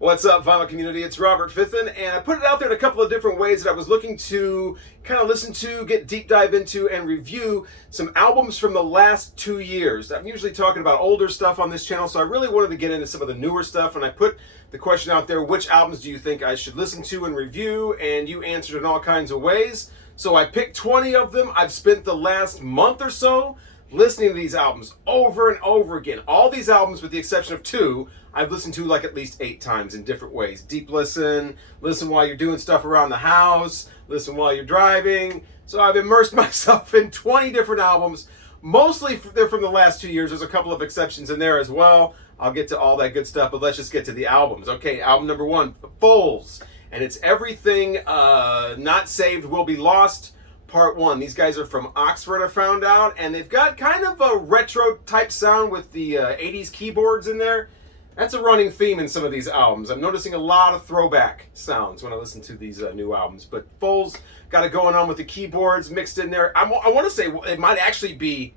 What's up, vinyl community? It's Robert Fithen, and I put it out there in a couple of different ways that I was looking to kind of listen to, get deep dive into, and review some albums from the last 2 years. I'm usually talking about older stuff on this channel, so I really wanted to get into some of the newer stuff, and I put the question out there, which albums do you think I should listen to and review? And you answered in all kinds of ways. So I picked 20 of them. I've spent the last month or so listening to these albums over and over again. All these albums, with the exception of 2, I've listened to like at least 8 times in different ways. Deep listen while you're doing stuff around the house, listen while you're driving. So I've immersed myself in 20 different albums. Mostly they're from the last 2 years. There's a couple of exceptions in there as well. I'll get to all that good stuff, but let's just get to the albums. Okay, album number 1, Foals. And it's Everything Not Saved Will Be Lost, Part 1. These guys are from Oxford, I found out, and they've got kind of a retro type sound with the 80s keyboards in there. That's a running theme in some of these albums. I'm noticing a lot of throwback sounds when I listen to these new albums. But Foals got it going on with the keyboards mixed in there. I want to say it might actually be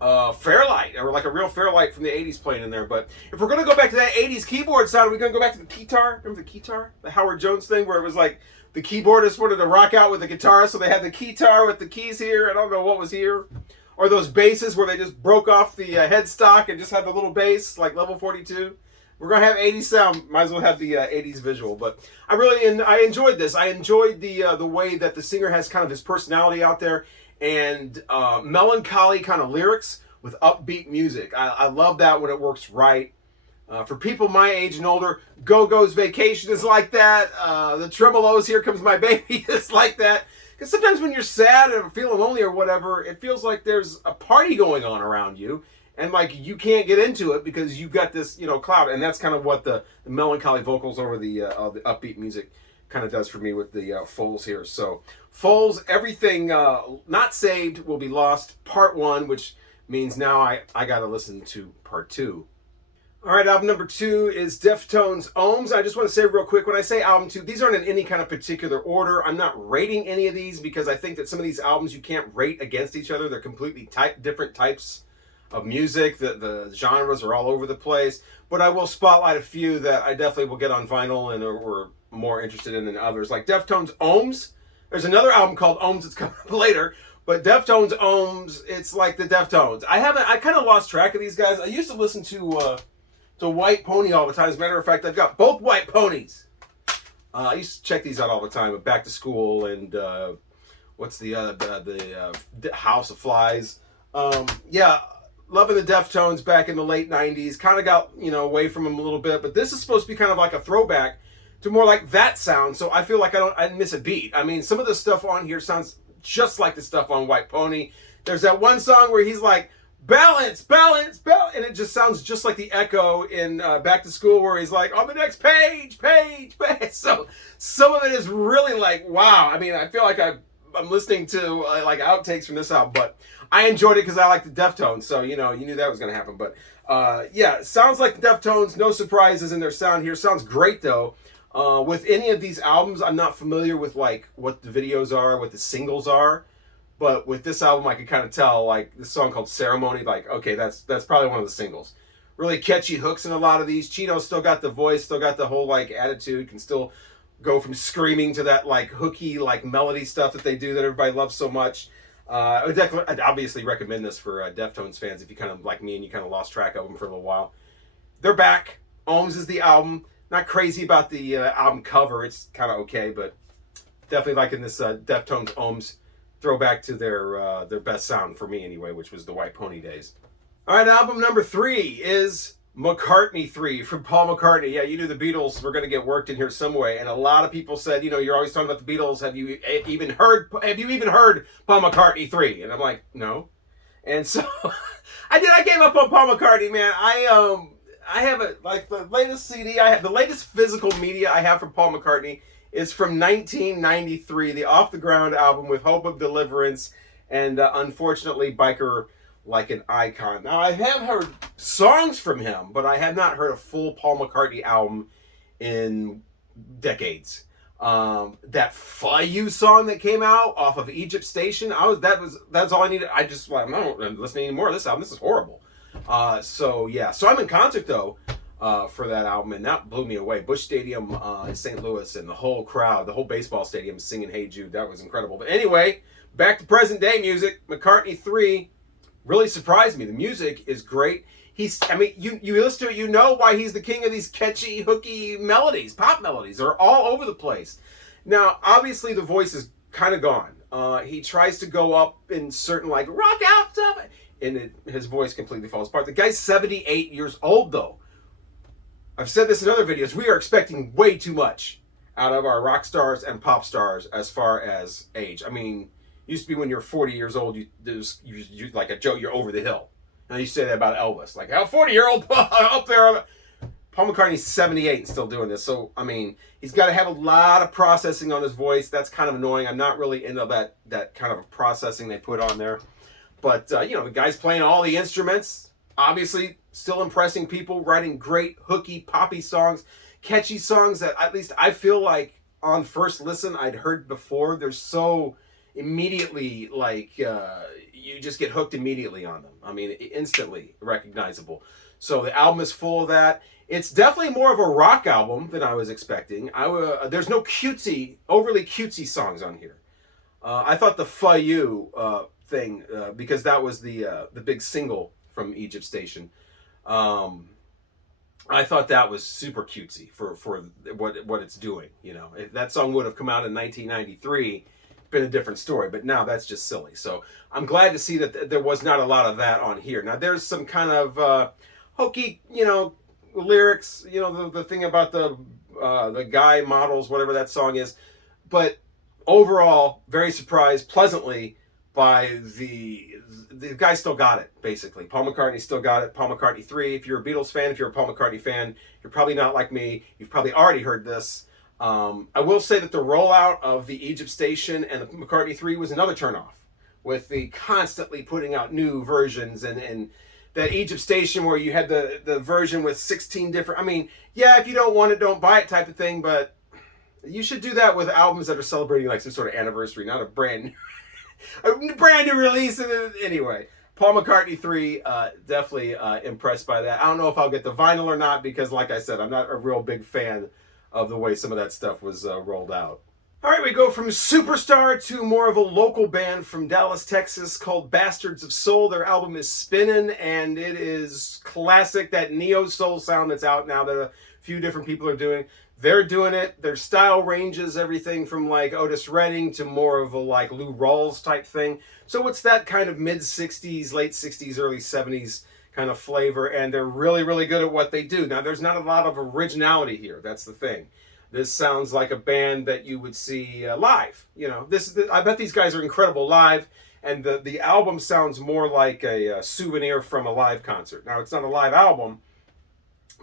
Fairlight, or like a real Fairlight from the 80s playing in there. But if we're going to go back to that 80s keyboard sound, are we going to go back to the guitar? Remember the guitar? The Howard Jones thing where it was like the keyboardist wanted to rock out with the guitar, so they had the guitar with the keys here. I don't know what was here. Or those basses where they just broke off the headstock and just had the little bass, like level 42. We're going to have 80s sound. Might as well have the 80s visual. But I enjoyed this. I enjoyed the way that the singer has kind of his personality out there, and melancholy kind of lyrics with upbeat music. I love that when it works right. For people my age and older, Go-Go's Vacation is like that. The Tremolos, Here Comes My Baby is like that. Because sometimes when you're sad and feeling lonely or whatever, it feels like there's a party going on around you, and like you can't get into it because you've got this, cloud. And that's kind of what the melancholy vocals over the upbeat music kind of does for me with the Foals here. So Foals, Everything Not Saved Will Be Lost, Part 1, which means now I got to listen to Part 2. All right, album number 2 is Deftones' Ohms. I just want to say real quick, when I say album 2, these aren't in any kind of particular order. I'm not rating any of these because I think that some of these albums you can't rate against each other. They're completely different types of music. The genres are all over the place. But I will spotlight a few that I definitely will get on vinyl and we're more interested in than others. Like Deftones' Ohms. There's another album called Ohms that's coming up later. But Deftones' Ohms, it's like the Deftones. I kind of lost track of these guys. I used to listen to White Pony all the time. As a matter of fact, I've got both White Ponies. I used to check these out all the time at Back to School and what's the House of Flies. Yeah, loving the Deftones back in the late 90s. Kind of got away from them a little bit, but this is supposed to be kind of like a throwback to more like that sound. So I feel like I didn't miss a beat. I mean, some of the stuff on here sounds just like the stuff on White Pony. There's that one song where he's like, balance, balance, balance, and it just sounds just like the echo in Back to School where he's like, on the next page. So some of it is really like, wow. I mean, I feel like I'm listening to like outtakes from this album, but I enjoyed it because I like the Deftones, so you knew that was going to happen. But yeah, it sounds like the Deftones. No surprises in their sound here. Sounds great though. With any of these albums, I'm not familiar with like what the videos are, what the singles are. But with this album, I could kind of tell, like, this song called Ceremony, like, okay, that's probably one of the singles. Really catchy hooks in a lot of these. Chino's still got the voice, still got the whole, like, attitude, can still go from screaming to that, like, hooky, like, melody stuff that they do that everybody loves so much. I'd obviously recommend this for Deftones fans if you kind of, like me, and you kind of lost track of them for a little while. They're back. Ohms is the album. Not crazy about the album cover. It's kind of okay, but definitely liking this Deftones Ohms throwback to their best sound for me anyway, which was the White Pony days. All right, album number 3 is McCartney 3 from Paul McCartney. Yeah, you knew the Beatles were going to get worked in here some way, and a lot of people said, you're always talking about the Beatles. Have you even heard Paul McCartney 3? And I'm like, no. And so I gave up on Paul McCartney, man. I have the latest CD I have, the latest physical media I have from Paul McCartney is from 1993, the Off the Ground album with Hope of Deliverance and unfortunately Biker Like an Icon. Now, I have heard songs from him, but I have not heard a full Paul McCartney album in decades. That Fly You song that came out off of Egypt Station, that's all I needed. I'm not listening anymore of this album. This is horrible. So I'm in concert though. for that album, and that blew me away. Busch Stadium in St. Louis, and the whole crowd, the whole baseball stadium singing "Hey Jude." That was incredible. But anyway, back to present day music. McCartney 3 really surprised me. The music is great. I mean, you listen to it, you know why he's the king of these catchy, hooky melodies, pop melodies. They're all over the place. Now, obviously, the voice is kind of gone. He tries to go up in certain, like, rock out stuff, and his voice completely falls apart. The guy's 78 years old, though. I've said this in other videos. We are expecting way too much out of our rock stars and pop stars as far as age. I mean, used to be when you're 40 years old, you like a joke, you're over the hill. Now you say that about Elvis, like, how 40-year-old up there. Paul McCartney's 78 and still doing this. So, I mean, he's got to have a lot of processing on his voice. That's kind of annoying. I'm not really into that kind of processing they put on there. But, you know, the guy's playing all the instruments. Obviously, still impressing people, writing great, hooky, poppy songs, catchy songs that at least I feel like on first listen I'd heard before. They're so immediately, like, you just get hooked immediately on them. I mean, instantly recognizable. So the album is full of that. It's definitely more of a rock album than I was expecting. There's no overly cutesy songs on here. I thought the "Fuh You" thing, because that was the big single from Egypt Station. I thought that was super cutesy for what it's doing. You know, if that song would have come out in 1993, been a different story. But now that's just silly. So I'm glad to see that there was not a lot of that on here. Now there's some kind of hokey, you know, lyrics. You know, the thing about the guy models, whatever that song is. But overall, very surprised pleasantly by the guy still got it, basically. Paul McCartney still got it. Paul McCartney 3. If you're a Beatles fan, if you're a Paul McCartney fan, you're probably not like me. You've probably already heard this. I will say that the rollout of the Egypt Station and the McCartney 3 was another turnoff, with the constantly putting out new versions, and that Egypt Station where you had the version with 16 different, I mean, yeah, if you don't want it, don't buy it type of thing, but you should do that with albums that are celebrating like some sort of anniversary, not a brand new release. Anyway, Paul McCartney 3, definitely impressed by that. I don't know if I'll get the vinyl or not, because like I said, I'm not a real big fan of the way some of that stuff was rolled out. All right, we go from superstar to more of a local band from Dallas, Texas, called Bastards of Soul. Their album is Spinnin', and it is classic, that neo-soul sound that's out now that a few different people are doing. They're doing it. Their style ranges everything from like Otis Redding to more of a like Lou Rawls type thing. So it's that kind of mid-60s, late 60s, early 70s kind of flavor, and they're really, really good at what they do. Now, there's not a lot of originality here. That's the thing. This sounds like a band that you would see live. You know, I bet these guys are incredible live, and the album sounds more like a souvenir from a live concert. Now, it's not a live album,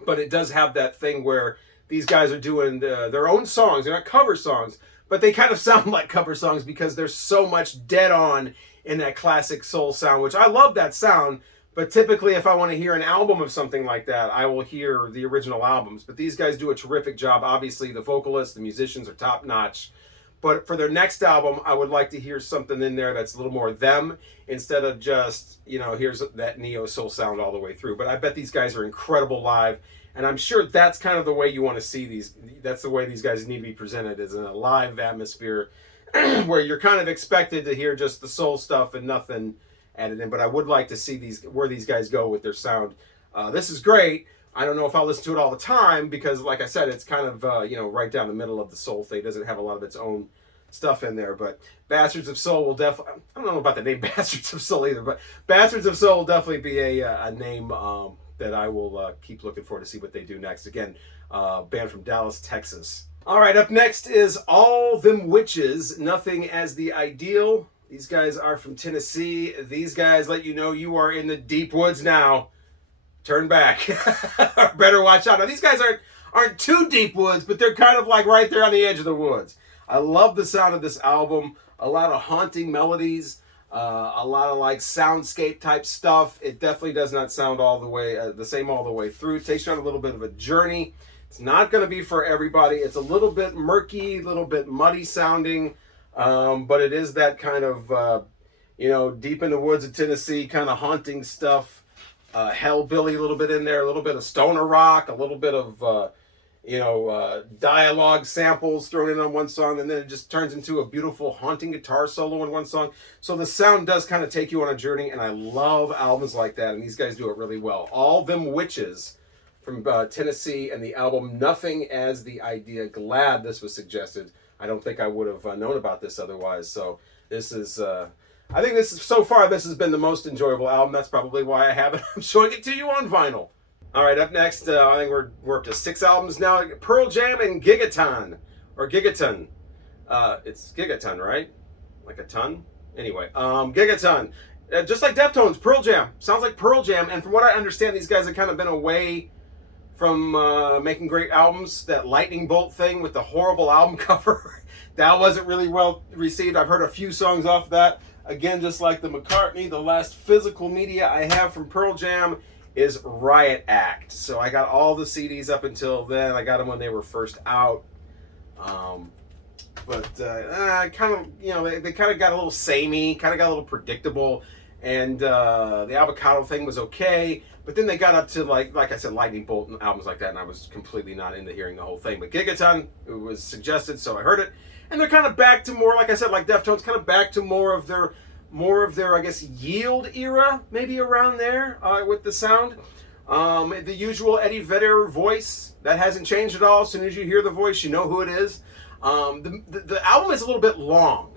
but it does have that thing where these guys are doing their own songs. They're not cover songs, but they kind of sound like cover songs because there's so much dead on in that classic soul sound, which I love that sound. But typically, if I want to hear an album of something like that, I will hear the original albums. But these guys do a terrific job. Obviously, the vocalists, the musicians are top-notch. But for their next album, I would like to hear something in there that's a little more them, instead of just, you know, here's that neo-soul sound all the way through. But I bet these guys are incredible live. And I'm sure that's kind of the way you want to see these. That's the way these guys need to be presented, is in a live atmosphere where you're kind of expected to hear just the soul stuff and nothing added in. But I would like to see where these guys go with their sound. This is great. I don't know if I'll listen to it all the time because, like I said, it's kind of, you know, right down the middle of the soul thing. It doesn't have a lot of its own stuff in there. But Bastards of Soul will definitely, I don't know about the name Bastards of Soul either, but Bastards of Soul will definitely be a name that I will keep looking for to see what they do next. Again, band from Dallas, Texas. All right, up next is All Them Witches, Nothing as the Ideal. These guys are from Tennessee. These guys let you know you are in the deep woods now. Turn back. Or better watch out. Now, these guys aren't too deep woods, but they're kind of like right there on the edge of the woods. I love the sound of this album. A lot of haunting melodies. A lot of like soundscape type stuff. It definitely does not sound all the way the same all the way through. It takes you on a little bit of a journey. It's not going to be for everybody. It's a little bit murky, a little bit muddy sounding. But it is that kind of, you know, deep in the woods of Tennessee kind of haunting stuff. hellbilly a little bit in there, a little bit of stoner rock, a little bit of dialogue samples thrown in on one song, and then it just turns into a beautiful haunting guitar solo in one song. So the sound does kind of take you on a journey, and I love albums like that, and these guys do it really well. All Them Witches from Tennessee, and the album Nothing as the Idea. Glad this was suggested. I don't think I would have known about this otherwise. So this is, I think this is, so far, this has been the most enjoyable album. That's probably why I have it. I'm showing it to you on vinyl. All right, up next, I think we're up to 6 albums now. Pearl Jam and Gigaton, or Gigaton. It's Gigaton, right? Like a ton? Anyway, Gigaton. Just like Deftones, Pearl Jam. Sounds like Pearl Jam. And from what I understand, these guys have kind of been away from making great albums. That lightning bolt thing with the horrible album cover, that wasn't really well received. I've heard a few songs off that. Again, just like the McCartney, the last physical media I have from Pearl Jam is Riot Act. So I got all the CDs up until then. I got them when they were first out. But kind of, they kind of got a little samey, kind of got a little predictable. And the Avocado thing was okay. But then they got up to, like I said, Lightning Bolt and albums like that, and I was completely not into hearing the whole thing. But Gigaton, it was suggested, so I heard it. And they're kind of back to more, like I said, like Deftones, kind of back to more of their, I guess, Yield era, maybe around there with the sound. The usual Eddie Vedder voice, that hasn't changed at all. As soon as you hear the voice, you know who it is. The album is a little bit long.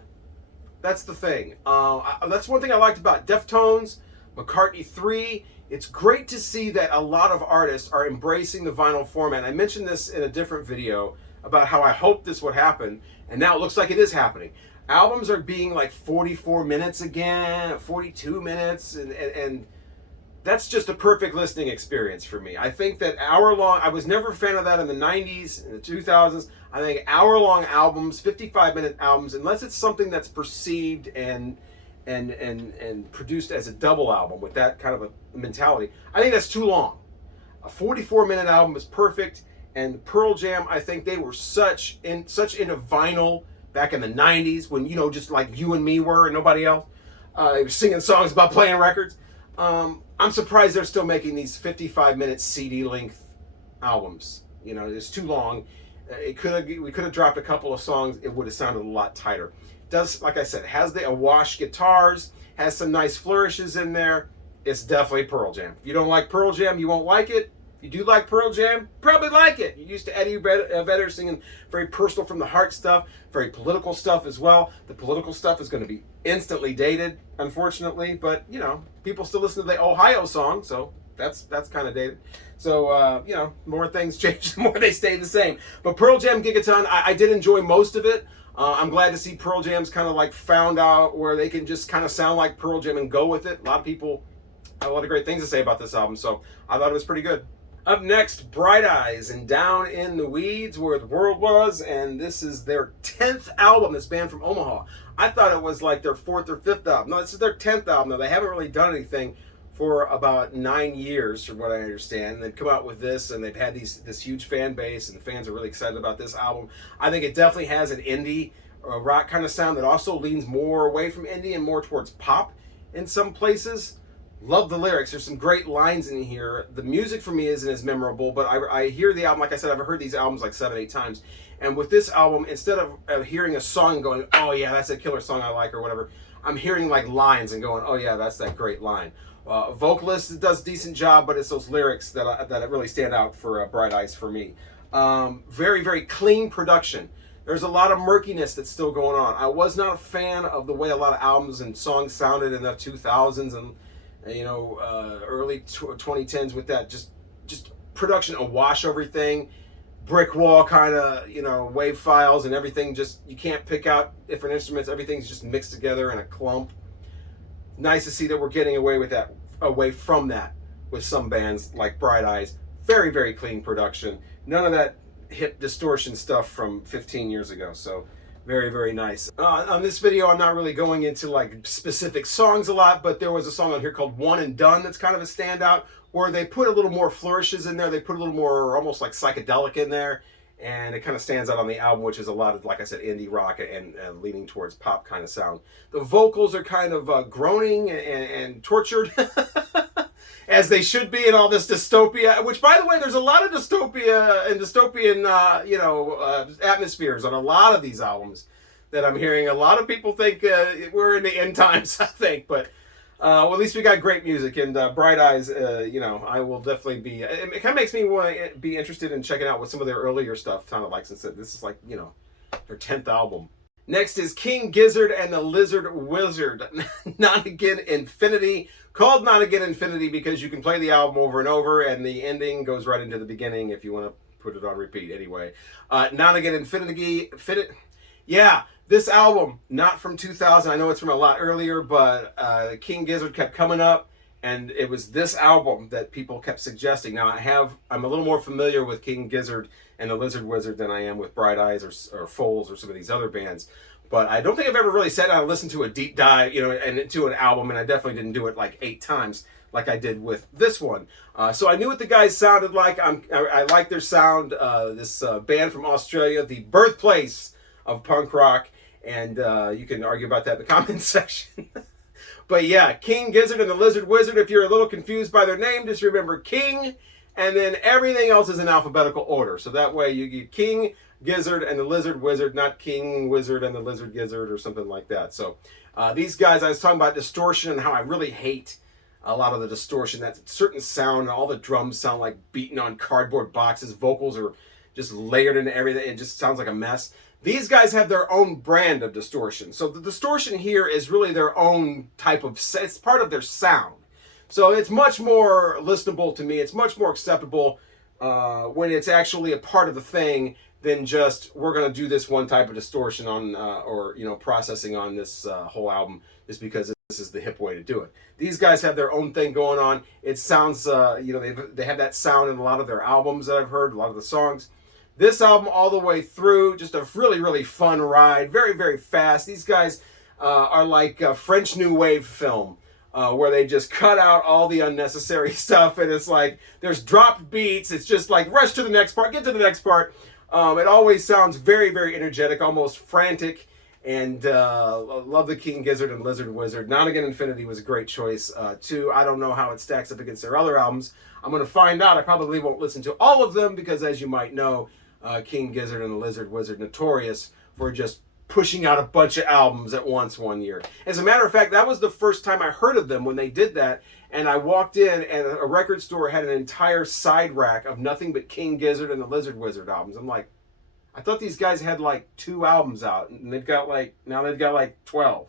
That's the thing. That's one thing I liked about Deftones, McCartney 3. It's great to see that a lot of artists are embracing the vinyl format. I mentioned this in a different video about how I hoped this would happen, and now it looks like it is happening. Albums are being like 44 minutes again, 42 minutes, and that's just a perfect listening experience for me. I think that hour-long, I was never a fan of that in the 90s, in the 2000s. I think hour-long albums, 55-minute albums, unless it's something that's perceived and produced as a double album with that kind of a mentality, I think that's too long. A 44-minute album is perfect, and Pearl Jam, I think they were such into vinyl back in the 90s when, just like you and me were and nobody else. They were singing songs about playing records. I'm surprised they're still making these 55-minute CD length albums. It's too long. We could have dropped a couple of songs. It would have sounded a lot tighter. Does, like I said, has the awash guitars, has some nice flourishes in there. It's definitely Pearl Jam. If you don't like Pearl Jam, you won't like it. If you do like Pearl Jam, probably like it. You're used to Eddie Vedder singing very personal from the heart stuff, very political stuff as well. The political stuff is going to be instantly dated, unfortunately, but people still listen to the Ohio song, so that's kind of dated. So more things change, the more they stay the same. But Pearl Jam Gigaton, I did enjoy most of it. I'm glad to see Pearl Jam's kind of like found out where they can just kind of sound like Pearl Jam and go with it. A lot of people have a lot of great things to say about this album, so I thought it was pretty good. Up next, Bright Eyes and Down in the Weeds, Where the World Was, and this is their 10th album, this band from Omaha. I thought it was like their 4th or 5th album. No, this is their 10th album. Now, they haven't really done anything for about 9 years, from what I understand. They've come out with this, and they've had this huge fan base, and the fans are really excited about this album. I think it definitely has an indie rock kind of sound that also leans more away from indie and more towards pop in some places. Love the lyrics. There's some great lines in here. The music for me isn't as memorable, but I hear the album. Like I said, I've heard these albums like 7-8 times. And with this album, instead of hearing a song going, oh yeah, that's a killer song I like or whatever, I'm hearing like lines and going, oh yeah, that's that great line. Vocalist does a decent job, but it's those lyrics that really stand out for Bright Eyes for me. Very, very clean production. There's a lot of murkiness that's still going on. I was not a fan of the way a lot of albums and songs sounded in the 2000s and early 2010s with that just production awash everything, brick wall kind of wave files and everything. Just you can't pick out different instruments. Everything's just mixed together in a clump. Nice to see that we're getting away from that with some bands like Bright Eyes. Very, very clean production. None of that hip distortion stuff from 15 years ago. So very, very nice. On this video, I'm not really going into like specific songs a lot, but there was a song on here called One and Done that's kind of a standout, where they put a little more flourishes in there. They put a little more almost like psychedelic in there, and it kind of stands out on the album, which is a lot of, like I said, indie rock and leaning towards pop kind of sound. The vocals are kind of groaning and tortured. as they should be in all this dystopia, which, by the way, there's a lot of dystopia and dystopian, atmospheres on a lot of these albums that I'm hearing. A lot of people think we're in the end times, I think, but well, at least we got great music, and Bright Eyes, I will definitely be, it kind of makes me want to be interested in checking out what some of their earlier stuff sounded like, since this is like, their 10th album. Next is King Gizzard and the Lizard Wizard, Not Again Infinity, called Not Again Infinity because you can play the album over and over, and the ending goes right into the beginning if you want to put it on repeat anyway. Not Again Infinity, yeah, this album, not from 2000, I know it's from a lot earlier, but King Gizzard kept coming up, and it was this album that people kept suggesting. Now, I'm a little more familiar with King Gizzard and the Lizard Wizard than I am with Bright Eyes or Foals or some of these other bands. But I don't think I've ever really sat down and listened to a deep dive, and into an album, and I definitely didn't do it like 8 times like I did with this one. So I knew what the guys sounded like. I like their sound. This band from Australia, the birthplace of punk rock, and you can argue about that in the comments section. But yeah, King Gizzard and the Lizard Wizard. If you're a little confused by their name, just remember King, and then everything else is in alphabetical order. So that way you get King Gizzard and the Lizard Wizard, not King Wizard and the Lizard Gizzard or something like that. So these guys, I was talking about distortion and how I really hate a lot of the distortion. That certain sound, and all the drums sound like beaten on cardboard boxes. Vocals are just layered into everything. It just sounds like a mess. These guys have their own brand of distortion. So the distortion here is really their own type of, it's part of their sound. So it's much more listenable to me. It's much more acceptable when it's actually a part of the thing than just, we're going to do this one type of distortion on, or processing on this whole album just because this is the hip way to do it. These guys have their own thing going on. It sounds, they have that sound in a lot of their albums that I've heard, a lot of the songs. This album all the way through, just a really, really fun ride. Very, very fast. These guys are like a French New Wave film, where they just cut out all the unnecessary stuff, and it's like there's dropped beats. It's just like rush to the next part, get to the next part. It always sounds very, very energetic, almost frantic, and love the King Gizzard and Lizard Wizard. Not Again Infinity was a great choice too. I don't know how it stacks up against their other albums. I'm going to find out. I probably won't listen to all of them because, as you might know, King Gizzard and the Lizard Wizard, notorious for just pushing out a bunch of albums at once one year. As a matter of fact, that was the first time I heard of them when they did that, and I walked in and a record store had an entire side rack of nothing but King Gizzard and the Lizard Wizard albums. I'm like, I thought these guys had like 2 albums out, and now they've got like 12.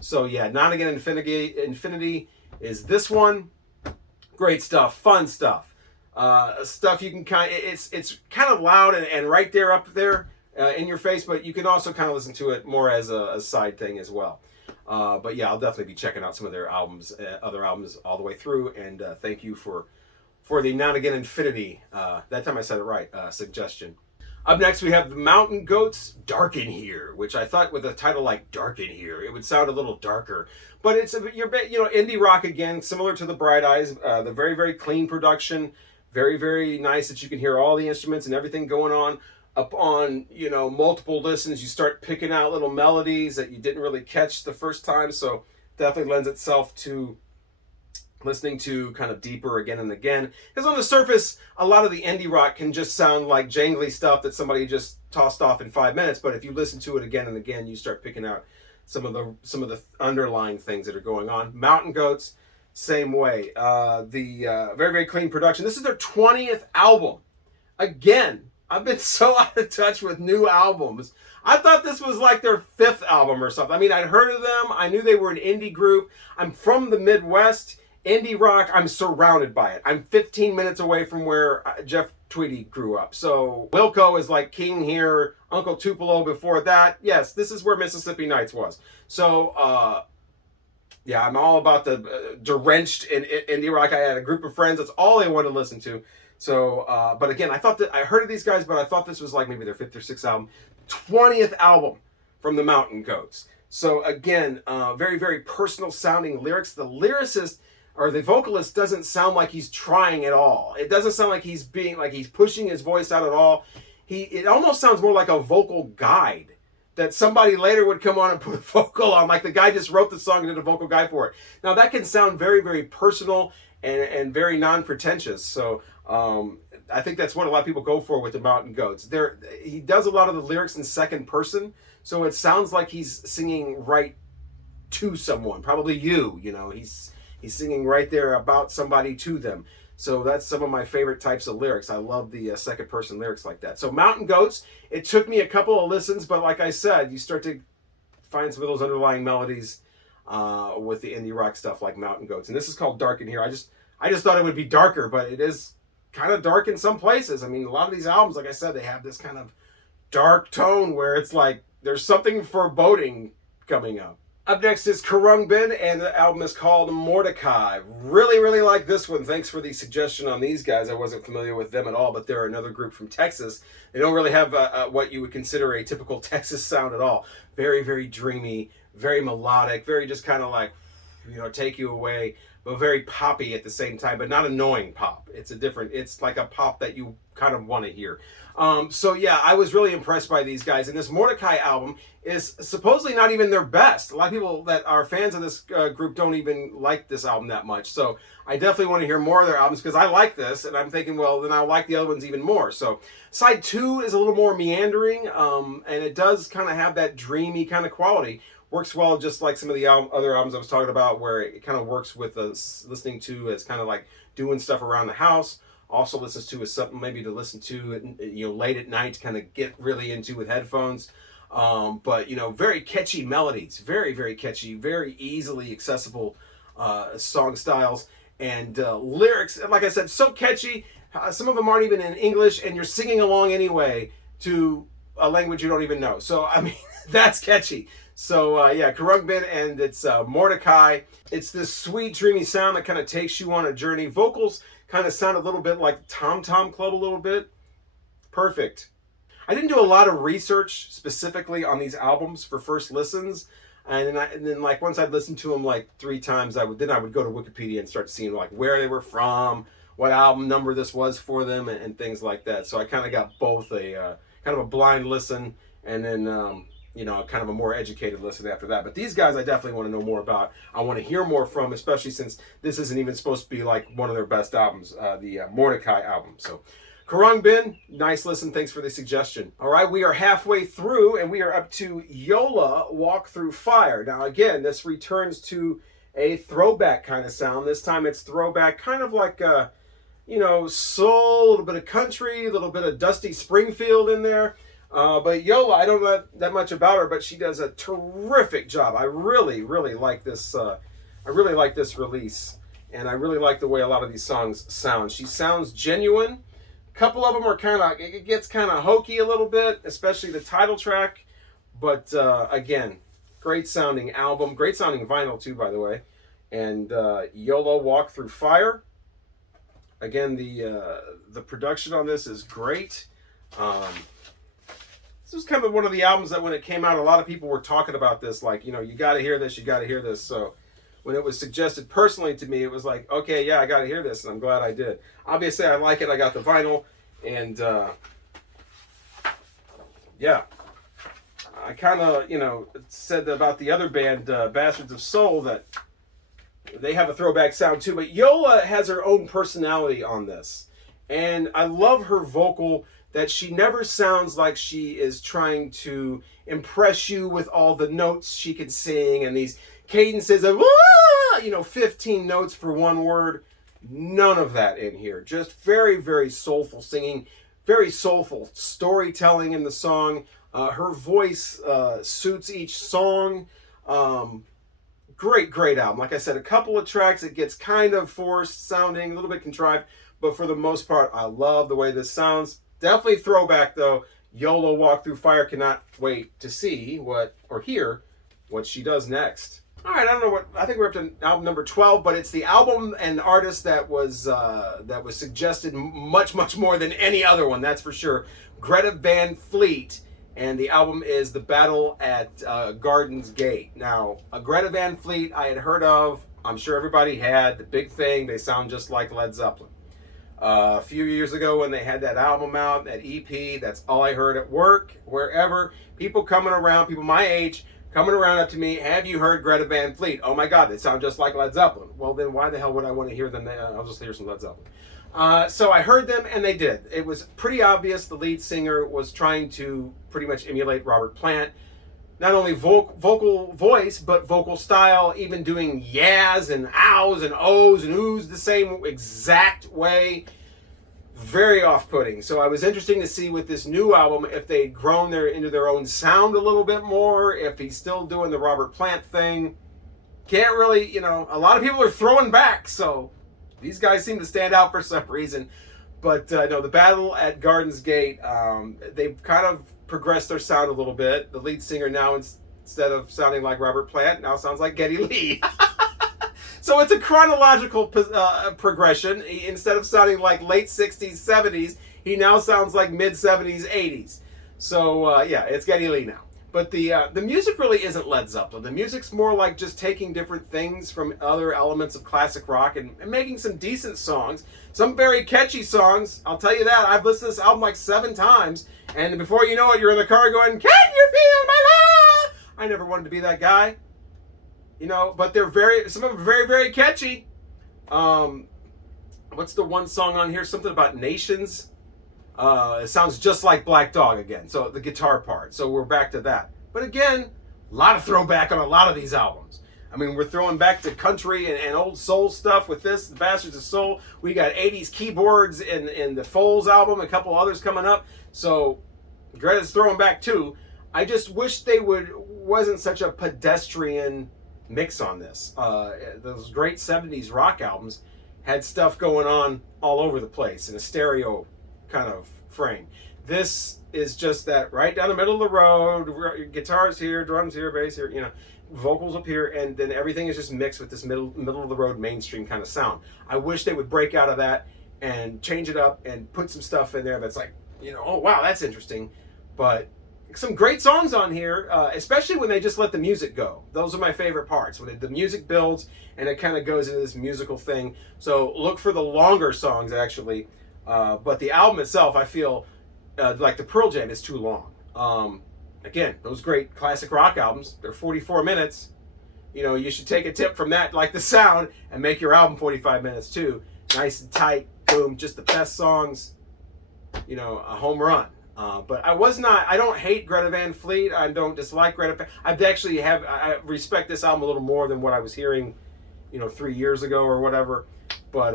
So yeah, Not Again Infinity is this one. Great stuff, fun stuff. Stuff you can it's kind of loud and right there up there in your face, but you can also kind of listen to it more as a side thing as well. But yeah, I'll definitely be checking out some of their albums, other albums all the way through, and thank you for the Not Again Infinity, that time I said it right, suggestion. Up next we have the Mountain Goats, Dark in Here, which I thought with a title like Dark in Here, it would sound a little darker. But it's indie rock again, similar to the Bright Eyes, the very, very clean production. Very, very nice that you can hear all the instruments and everything going on. Up on, multiple listens, you start picking out little melodies that you didn't really catch the first time. So definitely lends itself to listening to kind of deeper again and again. Because on the surface, a lot of the indie rock can just sound like jangly stuff that somebody just tossed off in 5 minutes. But if you listen to it again and again, you start picking out some of the underlying things that are going on. Mountain Goats, same way. Very, very clean production. This is their 20th album. Again, I've been so out of touch with new albums. I thought this was like their 5th album or something. I mean, I'd heard of them. I knew they were an indie group. I'm from the Midwest. Indie rock, I'm surrounded by it. I'm 15 minutes away from where Jeff Tweedy grew up. So Wilco is like king here. Uncle Tupelo before that. Yes, this is where Mississippi Nights was. So, yeah, I'm all about the drenched in indie rock. I had a group of friends. That's all they wanted to listen to. So, but again, I thought that I heard of these guys, but I thought this was like maybe their 5th or 6th album. 20th album from the Mountain Goats. So again, very, very personal sounding lyrics. The lyricist or the vocalist doesn't sound like he's trying at all. It doesn't sound like he's pushing his voice out at all. It almost sounds more like a vocal guide that somebody later would come on and put a vocal on, like the guy just wrote the song and did a vocal guide for it. Now that can sound very, very personal and very non-pretentious. So I think that's what a lot of people go for with the Mountain Goats. He does a lot of the lyrics in second person, so it sounds like he's singing right to someone, probably you. He's singing right there about somebody to them. So that's some of my favorite types of lyrics. I love the second person lyrics like that. So Mountain Goats, it took me a couple of listens, but like I said, you start to find some of those underlying melodies with the indie rock stuff like Mountain Goats. And this is called Dark in Here. I just thought it would be darker, but it is kind of dark in some places. I mean, a lot of these albums, like I said, they have this kind of dark tone where it's like there's something foreboding coming up. Up next is Karungben, and the album is called Mordecai. Really, really like this one. Thanks for the suggestion on these guys. I wasn't familiar with them at all, but they're another group from Texas. They don't really have what you would consider a typical Texas sound at all. Very, very dreamy, very melodic, very just kind of like, take you away, but very poppy at the same time, but not annoying pop. It's like a pop that you kind of want to hear. So yeah, I was really impressed by these guys. And this Mordecai album is supposedly not even their best. A lot of people that are fans of this group don't even like this album that much. So I definitely want to hear more of their albums because I like this, and I'm thinking, well, then I'll like the other ones even more. So side 2 is a little more meandering, and it does kind of have that dreamy kind of quality. Works well, just like some of the other albums I was talking about, where it kind of works with listening to as kind of like doing stuff around the house. Also listens to as something maybe to listen to late at night to kind of get really into with headphones. But very catchy melodies, very, very catchy, very easily accessible song styles, and lyrics, like I said, so catchy. Some of them aren't even in English, and you're singing along anyway to a language you don't even know. So I mean, that's catchy. So yeah, Karungben, and it's Mordecai. It's this sweet, dreamy sound that kind of takes you on a journey. Vocals kind of sound a little bit like Tom Tom Club a little bit. Perfect. I didn't do a lot of research specifically on these albums for first listens, and then like once I'd listened to them like 3 times, I would go to Wikipedia and start seeing like where they were from, what album number this was for them, and things like that. So I kind of got both a kind of a blind listen and then kind of a more educated listen after that. But these guys I definitely want to know more about. I want to hear more from, especially since this isn't even supposed to be like one of their best albums, the Mordecai album. So Khruangbin, nice listen. Thanks for the suggestion. All right, we are halfway through, and we are up to Yola, Walk Through Fire. Now again, this returns to a throwback kind of sound. This time it's throwback kind of like soul, a little bit of country, a little bit of Dusty Springfield in there. But Yola, I don't know that much about her, but she does a terrific job. I really, really like this. I really like this release, and I really like the way a lot of these songs sound. She sounds genuine. A couple of them are it gets kind of hokey a little bit, especially the title track. But again, great sounding album, great sounding vinyl too, by the way. And Yola, Walk Through Fire. Again, the production on this is great. This was kind of one of the albums that when it came out, a lot of people were talking about this, like, you got to hear this, you got to hear this. So when it was suggested personally to me, it was like, okay, yeah, I got to hear this, and I'm glad I did. Obviously, I like it. I got the vinyl, and yeah. I kind of, said about the other band, Bastards of Soul, that they have a throwback sound too, but Yola has her own personality on this. And I love her vocal, that she never sounds like she is trying to impress you with all the notes she can sing and these cadences of 15 notes for one word. None of that in here. Just very, very soulful singing, very soulful storytelling in the song. Her voice suits each song. Great album. Like I said, a couple of tracks it gets kind of forced sounding, a little bit contrived, but for the most part, I love the way this sounds. Definitely throwback though. Yola, Walk Through Fire. Cannot wait to see hear what she does next. All right, I don't know I think we're up to album number 12, but it's the album and artist that was suggested much more than any other one. That's for sure. Greta Van Fleet, and the album is The Battle at Garden's Gate. Now, Greta Van Fleet I had heard of. I'm sure everybody had. The big thing, they sound just like Led Zeppelin. A few years ago when they had that album out, that EP, that's all I heard at work, wherever. People coming around, people my age, coming around up to me, have you heard Greta Van Fleet? Oh my God, they sound just like Led Zeppelin. Well, then why the hell would I want to hear them? I'll just hear some Led Zeppelin. So I heard them, and they did. It was pretty obvious the lead singer was trying to pretty much emulate Robert Plant. Not only vocal voice, but vocal style, even doing yas and ows and ohs and oohs the same exact way. Very off-putting. So I was interested to see with this new album if they'd grown into their own sound a little bit more, if he's still doing the Robert Plant thing. Can't really, a lot of people are throwing back, so these guys seem to stand out for some reason. But no, the Battle at Garden's Gate, they've kind of progressed their sound a little bit. The lead singer now, instead of sounding like Robert Plant, now sounds like Geddy Lee. So it's a chronological progression. Instead of sounding like late 60s, 70s, he now sounds like mid 70s, 80s. So yeah, it's Geddy Lee now. But the music really isn't Led Zeppelin. The music's more like just taking different things from other elements of classic rock and making some decent songs. Some very catchy songs. I'll tell you that. I've listened to this album like 7 times. And before you know it, you're in the car going, "Can you feel my love?" I never wanted to be that guy. But some of them are very, very catchy. What's the one song on here? Something about nations. It sounds just like Black Dog again. So the guitar part. So we're back to that. But again, a lot of throwback on a lot of these albums. I mean, we're throwing back to country and old soul stuff with this, The Bastards of Soul. We got 80s keyboards in the Foals album, a couple others coming up. So Greta's throwing back too. I just wish they wasn't such a pedestrian mix on this. Those great 70s rock albums had stuff going on all over the place in a stereo kind of frame. This is just that right down the middle of the road, guitars here, drums here, bass here, vocals up here, and then everything is just mixed with this middle of the road mainstream kind of sound. I wish they would break out of that and change it up and put some stuff in there that's like, oh wow, that's interesting. But some great songs on here, especially when they just let the music go. Those are my favorite parts, when the music builds and it kind of goes into this musical thing. So look for the longer songs, actually. But the album itself, I feel like the Pearl Jam is too long. Again, those great classic rock albums, they're 44 minutes. You should take a tip from that, like the sound, and make your album 45 minutes too. Nice and tight, boom, just the best songs, a home run. But I don't hate Greta Van Fleet. I don't dislike Greta. I respect this album a little more than what I was hearing, 3 years ago or whatever. But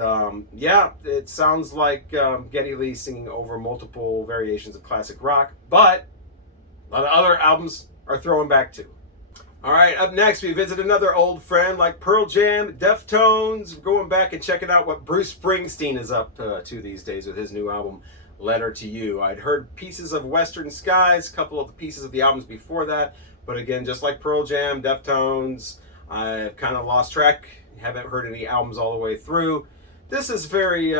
yeah, it sounds like Geddy Lee singing over multiple variations of classic rock. But a lot of other albums are throwing back too. All right, up next, we visit another old friend like Pearl Jam, Deftones, going back and checking out what Bruce Springsteen is up to these days with his new album, Letter to You. I'd heard pieces of Western Skies, a couple of the pieces of the albums before that, but again, just like Pearl Jam, Deftones, I've kind of lost track, haven't heard any albums all the way through. This is very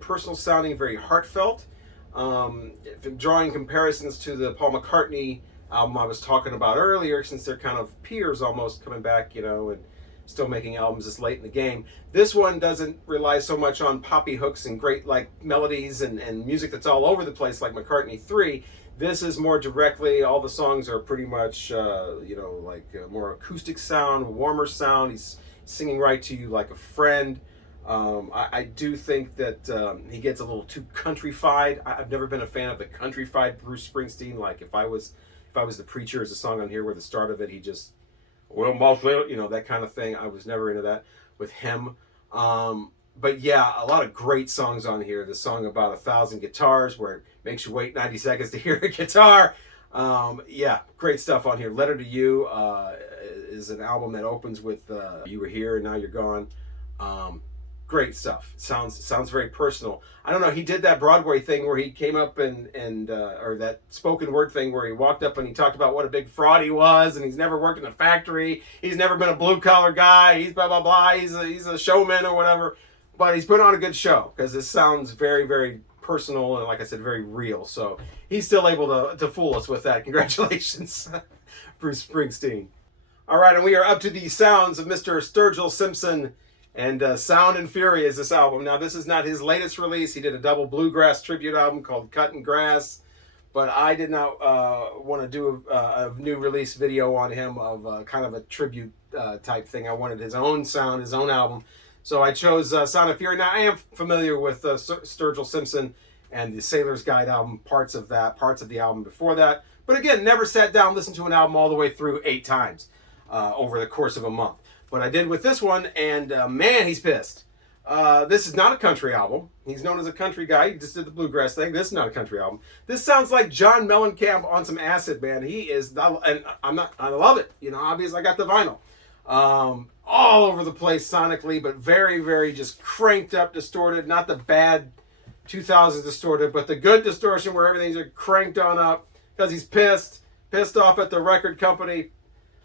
personal sounding, very heartfelt. Drawing comparisons to the Paul McCartney album I was talking about earlier, since they're kind of peers almost coming back, and still making albums this late in the game. This one doesn't rely so much on poppy hooks and great melodies and music that's all over the place like McCartney 3. This is more directly, all the songs are pretty much, more acoustic sound, warmer sound. He's singing right to you like a friend. I do think that he gets a little too countryfied. I've never been a fan of the countryfied Bruce Springsteen. Like if I was the Preacher, is a song on here where the start of it he just that kind of thing. I was never into that with him. But yeah, a lot of great songs on here. The song about 1,000 guitars, where it makes you wait 90 seconds to hear a guitar. Yeah, great stuff on here. Letter to You is an album that opens with You Were Here and Now You're Gone. Great stuff. Sounds very personal. I don't know, he did that Broadway thing where he came up and or that spoken word thing where he walked up and he talked about what a big fraud he was, and he's never worked in a factory, he's never been a blue collar guy, he's blah blah blah, he's a showman or whatever, but he's put on a good show because this sounds very, very personal and, like I said, very real. So he's still able to fool us with that. Congratulations, Bruce Springsteen. All right, and we are up to the sounds of Mr. Sturgill Simpson. And Sound and Fury is this album. Now, this is not his latest release. He did a double bluegrass tribute album called Cutting Grass. but I did not want to do a new release video on him of kind of a tribute type thing. I wanted his own sound, his own album. So I chose Sound of Fury. Now, I am familiar with Sturgill Simpson and the Sailor's Guide album, parts of the album before that. But again, never sat down, listened to an album all the way through 8 times over the course of a month. But I did with this one, and man, he's pissed. This is not a country album. He's known as a country guy. He just did the bluegrass thing. This is not a country album. This sounds like John Mellencamp on some acid, man. He is, and I love it. You know, obviously I got the vinyl. All over the place sonically, but very, very just cranked up, distorted. Not the bad 2000s distorted, but the good distortion where everything's just cranked on up because he's pissed off at the record company,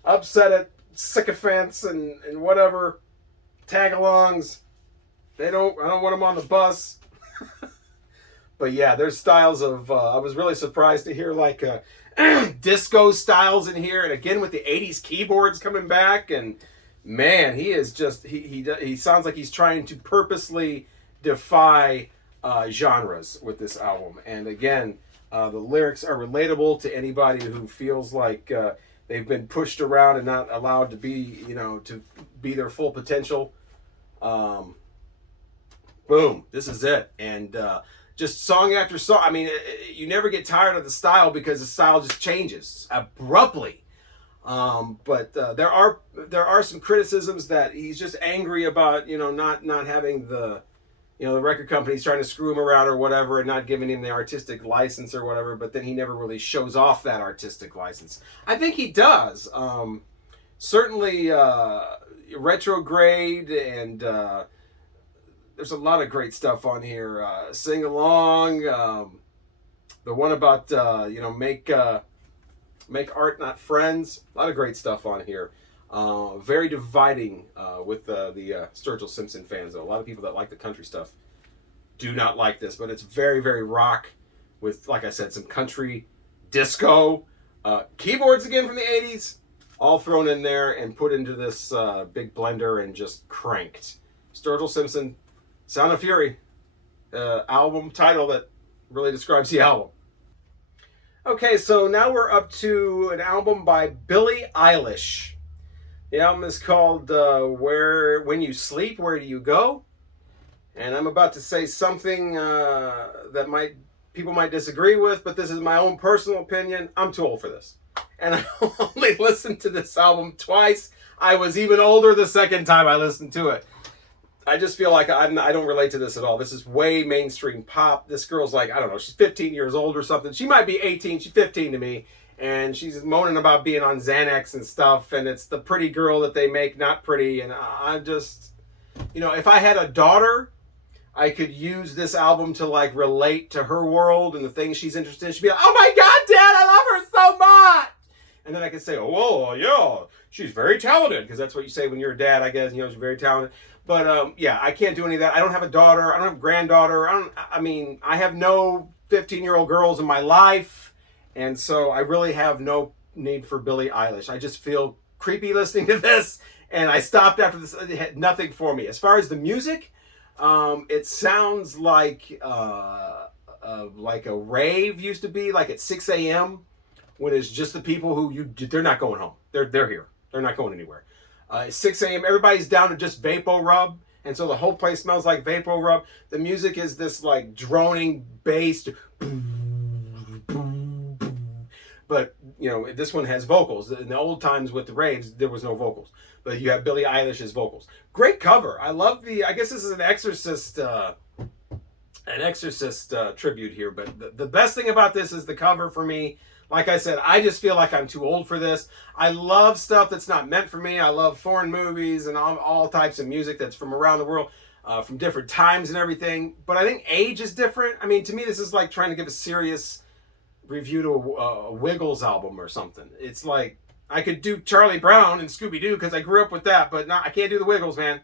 upset at sycophants and whatever, tag-alongs. I don't want them on the bus. But yeah, there's styles of, I was really surprised to hear like disco styles in here. And again, with the 80s keyboards coming back. And man, he is just, he sounds like he's trying to purposely defy genres with this album. And again, the lyrics are relatable to anybody who feels like they've been pushed around and not allowed to be, you know, to be their full potential. Boom, this is it. And just song after song. I mean, you never get tired of the style because the style just changes abruptly. But there are some criticisms that he's just angry about, you know, not having the, you know, the record company's trying to screw him around or whatever and not giving him the artistic license or whatever, but then he never really shows off that artistic license. I think he does. Certainly Retrograde and there's a lot of great stuff on here. Sing Along, the one about, you know, make art, not friends. A lot of great stuff on here. Very dividing with the Sturgill Simpson fans, though. A lot of people that like the country stuff do not like this, but it's very, very rock with, like I said, some country disco. Keyboards again from the 80s, all thrown in there and put into this big blender and just cranked. Sturgill Simpson, Sound of Fury, album title that really describes the album. Okay, so now we're up to an album by Billie Eilish. The album is called When You Sleep, Where Do You Go? And I'm about to say something that people might disagree with, but this is my own personal opinion. I'm too old for this. And I only listened to this album twice. I was even older the second time I listened to it. I just feel like I don't relate to this at all. This is way mainstream pop. This girl's like, I don't know, she's 15 years old or something. She might be 18. She's 15 to me. And she's moaning about being on Xanax and stuff. And it's the pretty girl that they make not pretty. And I'm just, you know, if I had a daughter, I could use this album to like relate to her world and the things she's interested in. She'd be like, oh my God, Dad, I love her so much. And then I could say, oh, well, yeah, she's very talented. Because that's what you say when you're a dad, I guess. You know, she's very talented. But yeah, I can't do any of that. I don't have a daughter. I don't have a granddaughter. I have no 15-year-old girls in my life. And so I really have no need for Billie Eilish. I just feel creepy listening to this. And I stopped after this. It had nothing for me. As far as the music, it sounds like a rave used to be, like at 6 a.m. when it's just the people who they're not going home. They're here. They're not going anywhere. 6 a.m. everybody's down to just Vapo Rub, and so the whole place smells like Vapo Rub. The music is this like droning bass, but you know this one has vocals. In the old times with the raves, there was no vocals, but you have Billie Eilish's vocals. Great cover. I love I guess this is an Exorcist tribute here, but the best thing about this is the cover for me. Like I said, I just feel like I'm too old for this. I love stuff that's not meant for me. I love foreign movies and all types of music that's from around the world, from different times and everything. But I think age is different. I mean, to me, this is like trying to give a serious review to a Wiggles album or something. It's like, I could do Charlie Brown and Scooby-Doo because I grew up with that, but I can't do the Wiggles, man.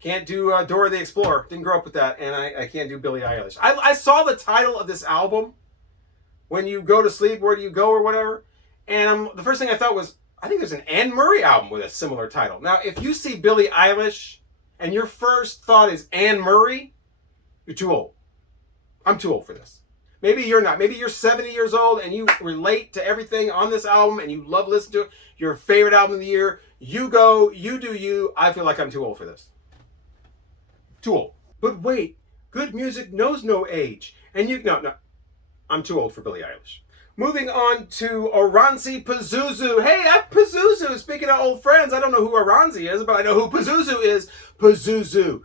Can't do Dora the Explorer. Didn't grow up with that. And I can't do Billie Eilish. I saw the title of this album, When You Go to Sleep, Where Do You Go, or whatever. And the first thing I thought was, I think there's an Anne Murray album with a similar title. Now, if you see Billie Eilish and your first thought is Anne Murray, you're too old. I'm too old for this. Maybe you're not. Maybe you're 70 years old and you relate to everything on this album and you love listening to it. Your favorite album of the year. You go, you do you. I feel like I'm too old for this. Too old. But wait, good music knows no age. And no, I'm too old for Billie Eilish. Moving on to Oronzi Pazuzu. Hey, I'm Pazuzu. Speaking of old friends, I don't know who Oronzi is, but I know who Pazuzu is. Pazuzu.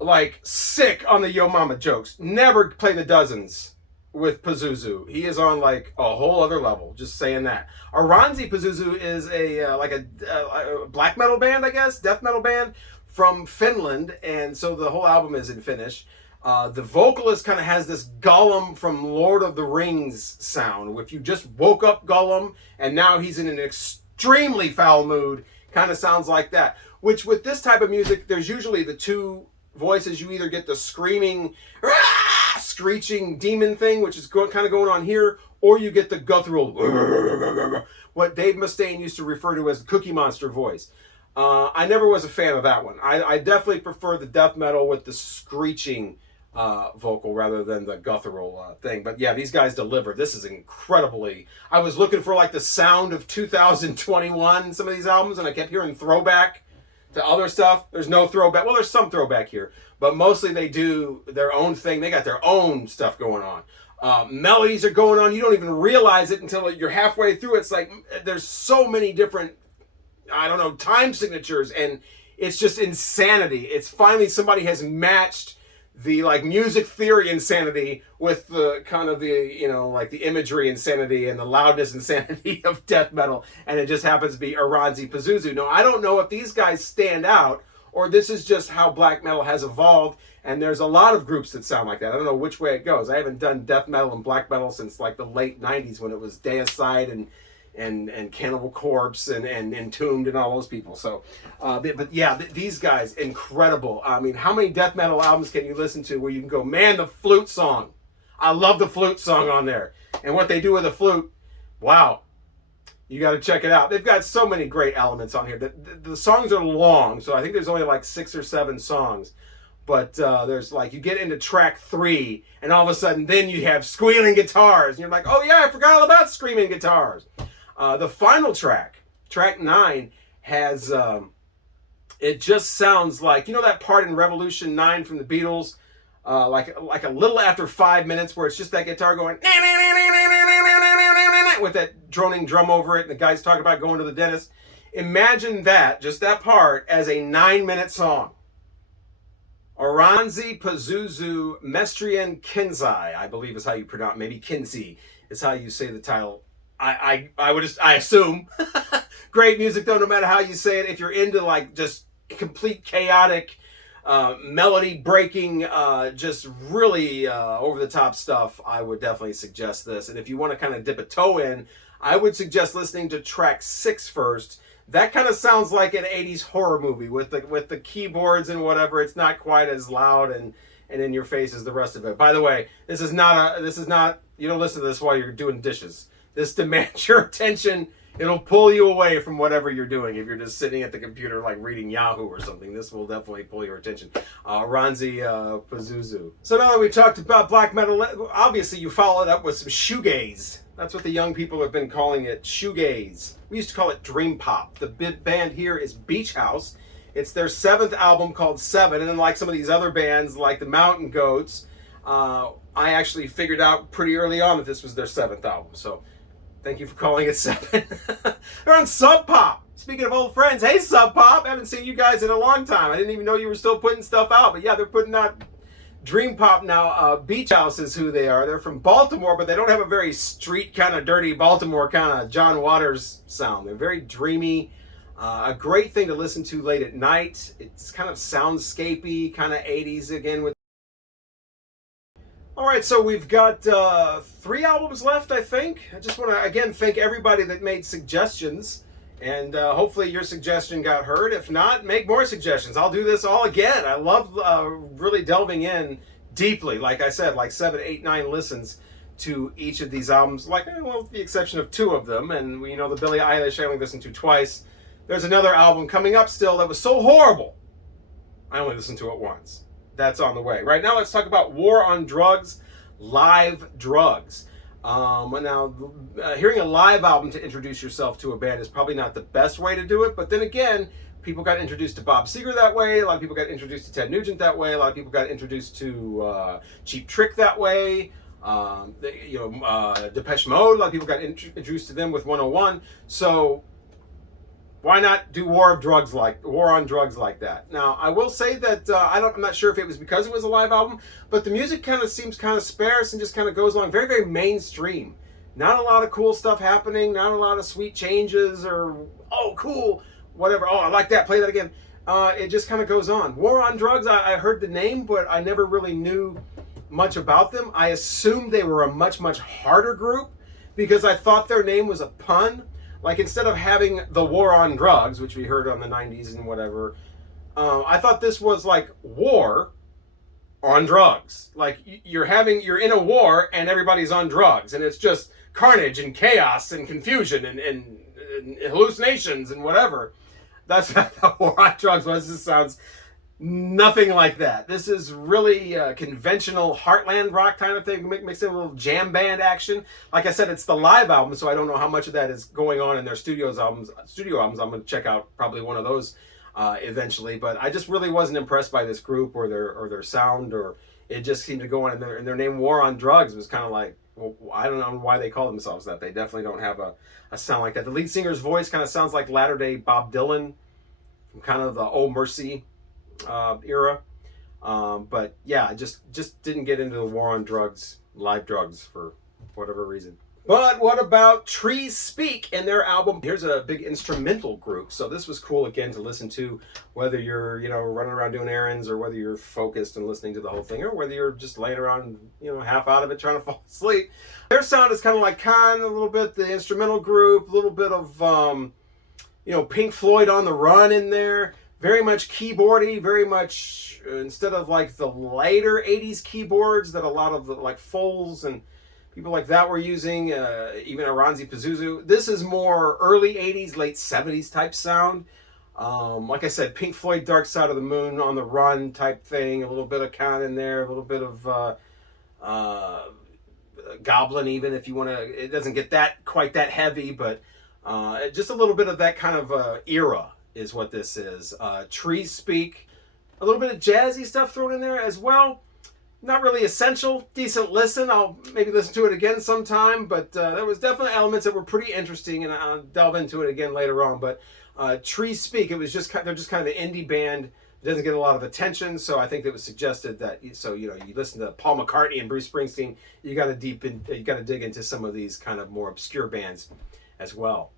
Like, sick on the Yo Mama jokes. Never play the dozens with Pazuzu. He is on, like, a whole other level. Just saying that. Oronzi Pazuzu is a black metal band, I guess? Death metal band from Finland. And so the whole album is in Finnish. The vocalist kind of has this Gollum from Lord of the Rings sound. If you just woke up Gollum and now he's in an extremely foul mood, kind of sounds like that. Which with this type of music, there's usually the two voices. You either get the screaming, screeching demon thing, which is kind of going on here, or you get the guttural, what Dave Mustaine used to refer to as the Cookie Monster voice. I never was a fan of that one. I definitely prefer the death metal with the screeching vocal rather than the guttural thing. But yeah, these guys deliver. This is incredibly... I was looking for like the sound of 2021, some of these albums, and I kept hearing throwback to other stuff. There's no throwback. Well, there's some throwback here, but mostly they do their own thing. They got their own stuff going on. Melodies are going on. You don't even realize it until you're halfway through. It's like there's so many different, I don't know, time signatures, and it's just insanity. It's finally somebody has matched the like music theory insanity with the kind of the, you know, like the imagery insanity and the loudness insanity of death metal, and it just happens to be Oronzi Pazuzu. No, I don't know if these guys stand out or this is just how black metal has evolved, and there's a lot of groups that sound like that. I don't know which way it goes. I haven't done death metal and black metal since like the late 90s when it was Deicide and Cannibal Corpse and Entombed and all those people. So, but yeah, these guys, incredible. I mean, how many death metal albums can you listen to where you can go, man, the flute song. I love the flute song on there. And what they do with the flute, wow. You got to check it out. They've got so many great elements on here. The songs are long, so I think there's only like 6 or 7 songs. But there's like, you get into track 3, and all of a sudden then you have squealing guitars. And you're like, oh yeah, I forgot all about screaming guitars. The final track, track 9, has, it just sounds like, you know that part in Revolution 9 from the Beatles? Like a little after 5 minutes where it's just that guitar going, with that droning drum over it, and the guy's talking about going to the dentist. Imagine that, just that part, as a 9-minute song. Oronzi Pazuzu Mestrian Kinsai, I believe is how you pronounce, maybe Kinsey is how you say the title. I assume. Great music though, no matter how you say it. If you're into like just complete chaotic, melody breaking, just really over the top stuff, I would definitely suggest this. And if you want to kind of dip a toe in, I would suggest listening to track 6 first. That kind of sounds like an 80s horror movie with the keyboards and whatever. It's not quite as loud and in your face as the rest of it. By the way, this is not, you don't listen to this while you're doing dishes. This demands your attention. It'll pull you away from whatever you're doing. If you're just sitting at the computer like reading Yahoo or something, this will definitely pull your attention. Oronzi Pazuzu. So now that we talked about black metal, obviously you follow it up with some shoegaze. That's what the young people have been calling it, shoegaze. We used to call it dream pop. The band here is Beach House. It's their 7th album called 7, and then like some of these other bands like the Mountain Goats, I actually figured out pretty early on that this was their 7th album. So thank you for calling it 7. They're on Sub Pop. Speaking of old friends, hey Sub Pop, I haven't seen you guys in a long time. I didn't even know you were still putting stuff out, but yeah, they're putting out dream pop now. Beach House is who they are. They're from Baltimore, but they don't have a very street kind of dirty Baltimore kind of John Waters sound. They're very dreamy. A great thing to listen to late at night. It's kind of soundscapey, kind of 80s again with. All right, so we've got 3 albums left, I think. I just want to, again, thank everybody that made suggestions. And hopefully your suggestion got heard. If not, make more suggestions. I'll do this all again. I love really delving in deeply. Like I said, like 7, 8, 9 listens to each of these albums. Like, well, with the exception of 2 of them. And, you know, the Billie Eilish I only listened to twice. There's another album coming up still that was so horrible, I only listened to it once. That's on the way. Right now, let's talk about War on Drugs. live drugs. Now, hearing a live album to introduce yourself to a band is probably not the best way to do it, but then again, people got introduced to Bob Seger that way. A lot of people got introduced to Ted Nugent that way. A lot of people got introduced to Cheap Trick that way. Depeche Mode. A lot of people got introduced to them with 101. So why not do War on Drugs like that? Now, I will say that I'm not sure if it was because it was a live album, but the music kind of seems kind of sparse and just kind of goes along very, very mainstream. Not a lot of cool stuff happening. Not a lot of sweet changes or oh cool. Whatever, oh, I like that, play that again. It just kind of goes on. War on Drugs, I heard the name, but I never really knew much about them. I assumed they were a much, much harder group because I thought their name was a pun. Like, instead of having the War on Drugs, which we heard on the 90s and whatever, I thought this was like war on drugs. Like, you're in a war and everybody's on drugs, and it's just carnage and chaos and confusion and hallucinations and whatever. That's what the War on Drugs was. This sounds nothing like that. This is really conventional heartland rock kind of thing, mixed in a little jam band action. Like I said, it's the live album, so I don't know how much of that is going on in their studio albums. I'm going to check out probably one of those eventually, but I just really wasn't impressed by this group or their sound, or it just seemed to go on. And their name War on Drugs was kind of like, well, I don't know why they call themselves that. They definitely don't have a sound like that. The lead singer's voice kind of sounds like latter-day Bob Dylan from kind of the Oh Mercy era. But yeah, I just didn't get into the War on Drugs, live drugs, for whatever reason. But what about Trees Speak and their album? Here's a big instrumental group. So this was cool again to listen to, whether you're, running around doing errands, or whether you're focused and listening to the whole thing, or whether you're just laying around, half out of it trying to fall asleep. Their sound is kind of like a little bit the instrumental group, a little bit of, Pink Floyd on the Run in there. Very much keyboardy, very much, instead of like the later 80s keyboards that a lot of the, like Foals and people like that were using, even Oronzi Pazuzu. This is more early 80s, late 70s type sound. Like I said, Pink Floyd, Dark Side of the Moon, On the Run type thing. A little bit of Count in there, a little bit of Goblin even, if you want to. It doesn't get quite that heavy, but just a little bit of that kind of era is what this is. Trees Speak. A little bit of jazzy stuff thrown in there as well. Not really essential. Decent listen. I'll maybe listen to it again sometime, but there was definitely elements that were pretty interesting, and I'll delve into it again later on. But Trees Speak, they're just kind of an indie band. It doesn't get a lot of attention, so I think it was suggested that, you listen to Paul McCartney and Bruce Springsteen, you got to dig into some of these kind of more obscure bands as well.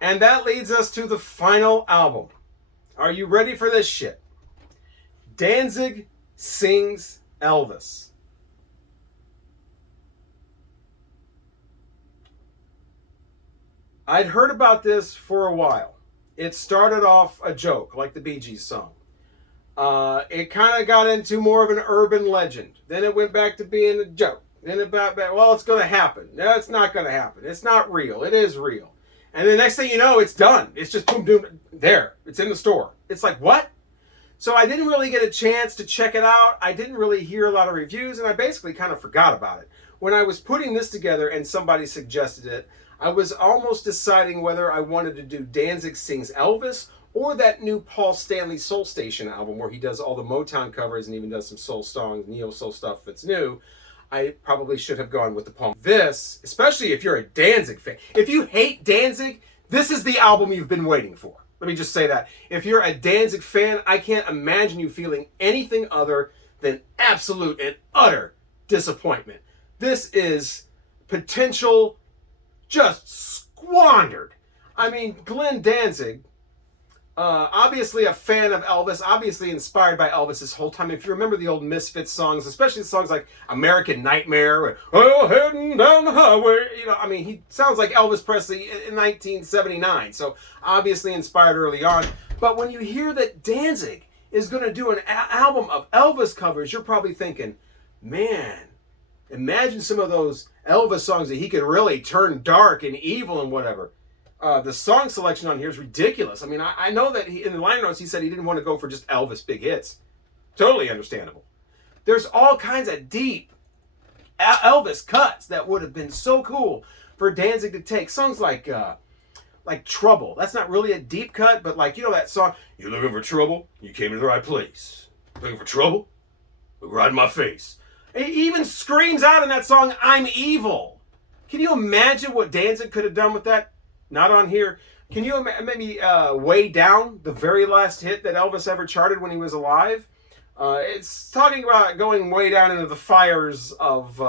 And that leads us to the final album. Are you ready for this shit? Danzig Sings Elvis. I'd heard about this for a while. It started off a joke, like the Bee Gees song. It kind of got into more of an urban legend. Then it went back to being a joke. Then it's going to happen. No, it's not going to happen. It's not real. It is real. And the next thing you know, it's done. It's just boom, boom, there. It's in the store. It's like, what? So I didn't really get a chance to check it out. I didn't really hear a lot of reviews, and I basically kind of forgot about it. When I was putting this together and somebody suggested it, I was almost deciding whether I wanted to do Danzig Sings Elvis or that new Paul Stanley Soul Station album where he does all the Motown covers and even does some soul songs, neo-soul stuff that's new. I probably should have gone with the Paul. This, especially if you're a Danzig fan. If you hate Danzig, this is the album you've been waiting for. Let me just say that. If you're a Danzig fan, I can't imagine you feeling anything other than absolute and utter disappointment. This is potential just squandered. I mean, Glenn Danzig, obviously a fan of Elvis, obviously inspired by Elvis this whole time. If you remember the old Misfits songs, especially songs like American Nightmare, or, oh, heading down the highway, he sounds like Elvis Presley in 1979, so obviously inspired early on. But when you hear that Danzig is going to do an album of Elvis covers, you're probably thinking, man, imagine some of those Elvis songs that he could really turn dark and evil and whatever. The song selection on here is ridiculous. I mean, I know that in the liner notes he said he didn't want to go for just Elvis big hits. Totally understandable. There's all kinds of deep, Elvis cuts that would have been so cool for Danzig to take. Songs like Trouble. That's not really a deep cut, but like, you know that song, "You looking for trouble? You came to the right place. Looking for trouble? Look right in my face." He even screams out in that song, "I'm evil." Can you imagine what Danzig could have done with that? Not on here. Can you maybe Way Down, the very last hit that Elvis ever charted when he was alive? It's talking about going way down into the fires of,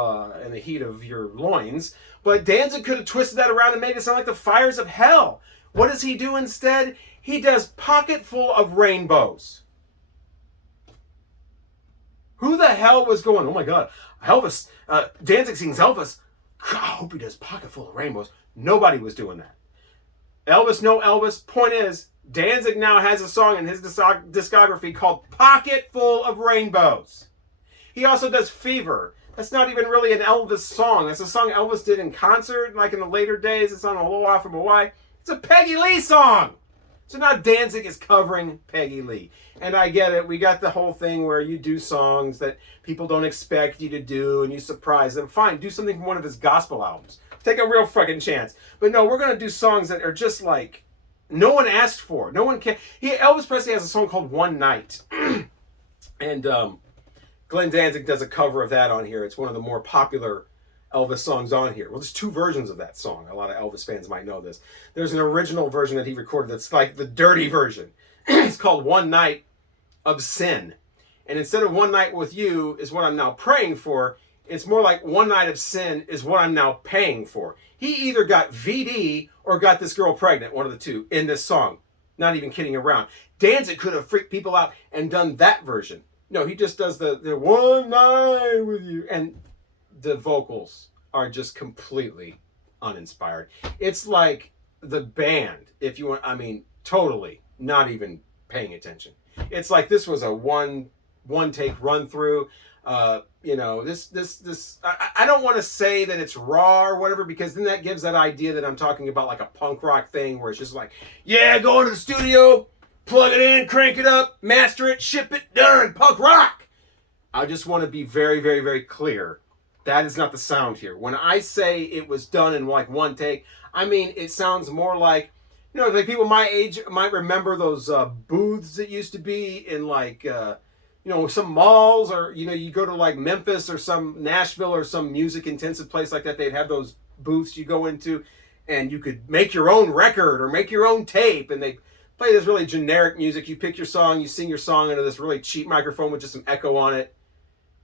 in the heat of your loins. But Danzig could have twisted that around and made it sound like the fires of hell. What does he do instead? He does "Pocket Full of Rainbows." Who the hell was going, "Oh my God, Elvis, Danzig sings Elvis. God, I hope he does "Pocket Full of Rainbows"? Nobody was doing that. Elvis, no Elvis. Point is, Danzig now has a song in his discography called "Pocket Full of Rainbows." He also does "Fever." That's not even really an Elvis song. That's a song Elvis did in concert, like in the later days. It's on "A Little While from Hawaii." It's a Peggy Lee song. So now Danzig is covering Peggy Lee. And I get it. We got the whole thing where you do songs that people don't expect you to do and you surprise them. Fine, do something from one of his gospel albums. Take a real fucking chance. But no, we're going to do songs that are just like no one asked for. No one can. Elvis Presley has a song called "One Night." And Glenn Danzig does a cover of that on here. It's one of the more popular Elvis songs on here. Well, there's two versions of that song. A lot of Elvis fans might know this. There's an original version that he recorded that's like the dirty version. It's called "One Night of Sin." And instead of "One night with you is what I'm now praying for," it's more like "One night of sin is what I'm now paying for." He either got VD or got this girl pregnant, one of the two, in this song. Not even kidding around. Danzig could have freaked people out and done that version. No, he just does the "One night with you." And the vocals are just completely uninspired. It's like the band, if you want, I mean, totally not even paying attention. It's like this was a one take run through. You know, I don't want to say that it's raw or whatever, because then that gives that idea that I'm talking about like a punk rock thing where it's just like, yeah, go into the studio, plug it in, crank it up, master it, ship it, done, punk rock. I just want to be very, very, very clear. That is not the sound here. When I say it was done in like one take, I mean, it sounds more like, you know, like people my age might remember those booths that used to be in like, you know, some malls, or, you know, you go to like Memphis or some Nashville or some music intensive place like that. They'd have those booths you go into and you could make your own record or make your own tape. And they play this really generic music. You pick your song, you sing your song into this really cheap microphone with just some echo on it.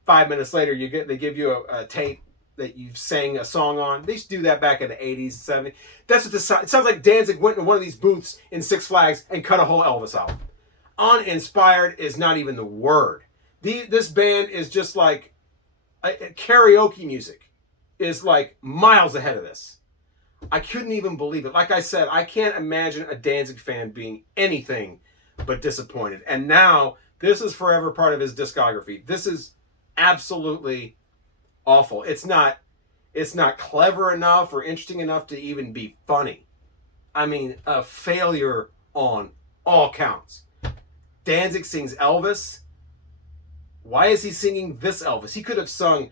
5 minutes later, they give you a tape that you've sang a song on. They used to do that back in the 80s, 70s. That's what it sounds like. Danzig went to one of these booths in Six Flags and cut a whole Elvis album. Uninspired is not even the word. This band is just like karaoke music is like miles ahead of this. I couldn't even believe it. Like I said, I can't imagine a Danzig fan being anything but disappointed. And now this is forever part of his discography. This is absolutely awful. It's not clever enough or interesting enough to even be funny. I mean, a failure on all counts. Danzig sings Elvis. Why is he singing this Elvis? He could have sung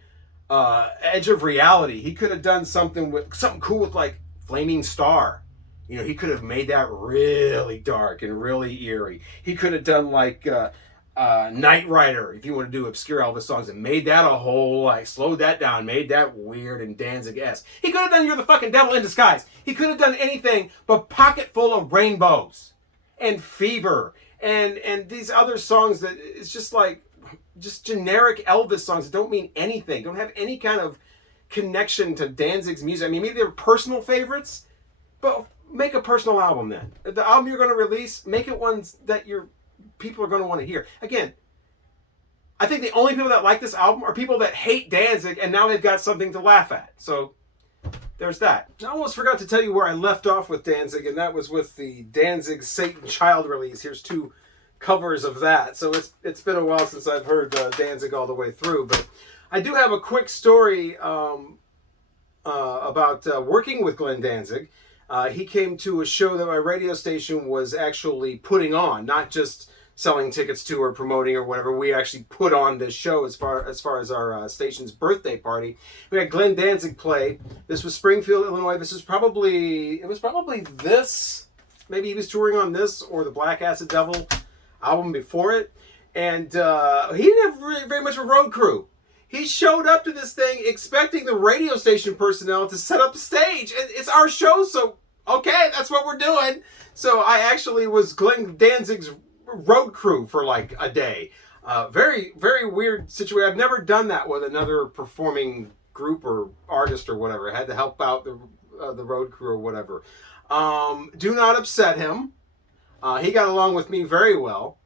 Edge of Reality. He could have done something cool with like Flaming Star. You know, he could have made that really dark and really eerie. He could have done like Knight Rider, if you want to do obscure Elvis songs, and made that a whole, like, slowed that down, made that weird and Danzig-esque. He could have done You're the Fucking Devil in Disguise. He could have done anything but Pocket Full of Rainbows and Fever and these other songs that it's just like, just generic Elvis songs that don't mean anything, don't have any kind of connection to Danzig's music. I mean, maybe they're personal favorites, but make a personal album then. The album you're going to release, make it ones that people are going to want to hear. Again, I think the only people that like this album are people that hate Danzig, and now they've got something to laugh at. So there's that. I almost forgot to tell you where I left off with Danzig, and that was with the Danzig Satan Child release. Here's 2 covers of that. So it's been a while since I've heard Danzig all the way through, but I do have a quick story about working with Glenn Danzig. He came to a show that my radio station was actually putting on, not just selling tickets to or promoting or whatever. We actually put on this show as far as our station's birthday party. We had Glenn Danzig play. This was Springfield, Illinois. This was probably this. Maybe he was touring on this or the Black Acid Devil album before it. And he didn't have very much of a road crew. He showed up to this thing expecting the radio station personnel to set up the stage. And it's our show, so okay, that's what we're doing. So I actually was Glenn Danzig's road crew for like a day. Very, very weird situation. I've never done that with another performing group or artist or whatever. I had to help out the road crew or whatever. Do not upset him. He got along with me very well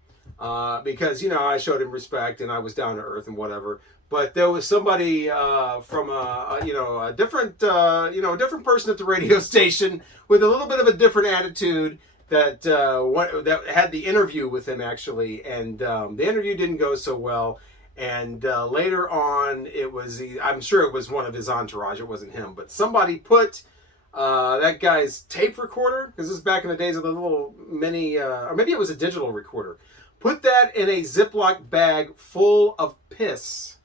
because, you know, I showed him respect and I was down to earth and whatever. But there was somebody from a different person at the radio station with a little bit of a different attitude that had the interview with him actually, and the interview didn't go so well. And later on, I'm sure it was one of his entourage. It wasn't him, but somebody put that guy's tape recorder, because this is back in the days of the little mini, or maybe it was a digital recorder. Put that in a Ziploc bag full of piss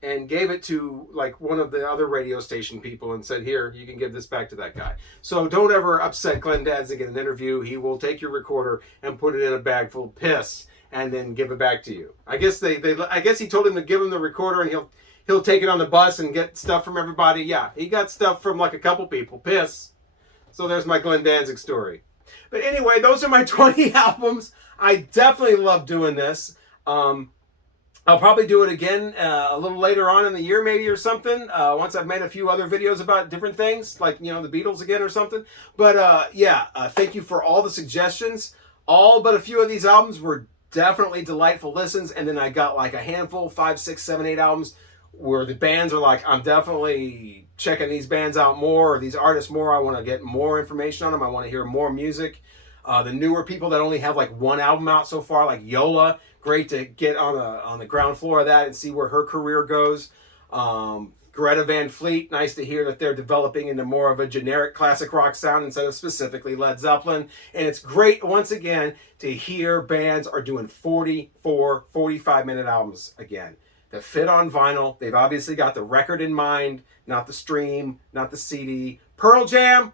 and gave it to like one of the other radio station people and said, here, you can give this back to that guy. So don't ever upset Glenn Danzig in an interview. He will take your recorder and put it in a bag full of piss and then give it back to you. I guess I guess he told him to give him the recorder and he'll take it on the bus and get stuff from everybody. Yeah, he got stuff from like a couple people. Piss. So there's my Glenn Danzig story. But anyway, those are my 20 albums. I definitely love doing this. I'll probably do it again a little later on in the year maybe or something. Once I've made a few other videos about different things, like, you know, the Beatles again or something. But thank you for all the suggestions. All but a few of these albums were definitely delightful listens. And then I got like a handful, 5, 6, 7, 8 albums where the bands are like, I'm definitely checking these bands out more or these artists more. I want to get more information on them. I want to hear more music. The newer people that only have like one album out so far, like Yola, great to get on the ground floor of that and see where her career goes. Greta Van Fleet, nice to hear that they're developing into more of a generic classic rock sound instead of specifically Led Zeppelin. And it's great, once again, to hear bands are doing 44, 45-minute albums again that fit on vinyl. They've obviously got the record in mind, not the stream, not the CD. Pearl Jam,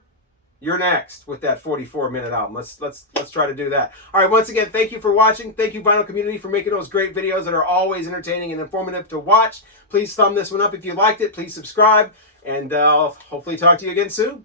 you're next with that 44-minute album. Let's try to do that. All right, once again, thank you for watching. Thank you, Vinyl Community, for making those great videos that are always entertaining and informative to watch. Please thumb this one up if you liked it. Please subscribe, and I'll hopefully talk to you again soon.